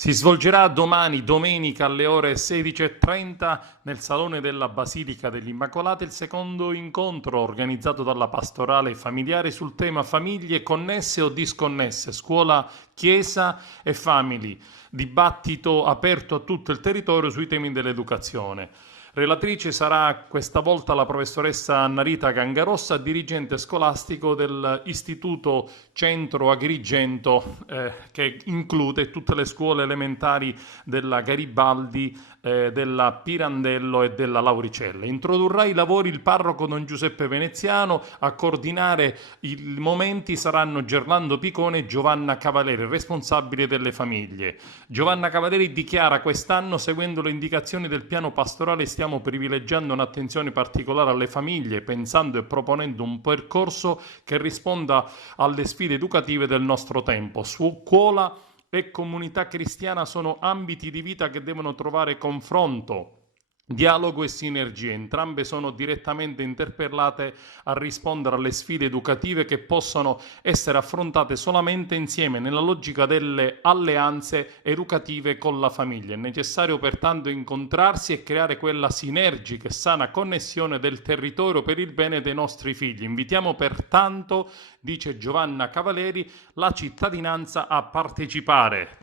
Si svolgerà domani, domenica, alle ore 16:30 nel Salone della Basilica degli Immacolati il secondo incontro organizzato dalla Pastorale Familiare sul tema famiglie connesse o disconnesse, scuola, chiesa e family, dibattito aperto a tutto il territorio sui temi dell'educazione. Relatrice sarà questa volta la professoressa Annarita Gangarossa, dirigente scolastico dell'Istituto Centro Agrigento, che include tutte le scuole elementari della Garibaldi, della Pirandello e della Lauricella. Introdurrà i lavori il parroco Don Giuseppe Veneziano. A coordinare i momenti saranno Gerlando Picone e Giovanna Cavaleri, responsabili delle famiglie. Giovanna Cavaleri dichiara: quest'anno, seguendo le indicazioni del piano pastorale, stiamo privilegiando un'attenzione particolare alle famiglie, pensando e proponendo un percorso che risponda alle sfide educative del nostro tempo. Scuola e comunità cristiana sono ambiti di vita che devono trovare confronto, dialogo e sinergie. Entrambe sono direttamente interpellate a rispondere alle sfide educative che possono essere affrontate solamente insieme nella logica delle alleanze educative con la famiglia. È necessario pertanto incontrarsi e creare quella sinergica e sana connessione del territorio per il bene dei nostri figli. Invitiamo pertanto, dice Giovanna Cavaleri, la cittadinanza a partecipare.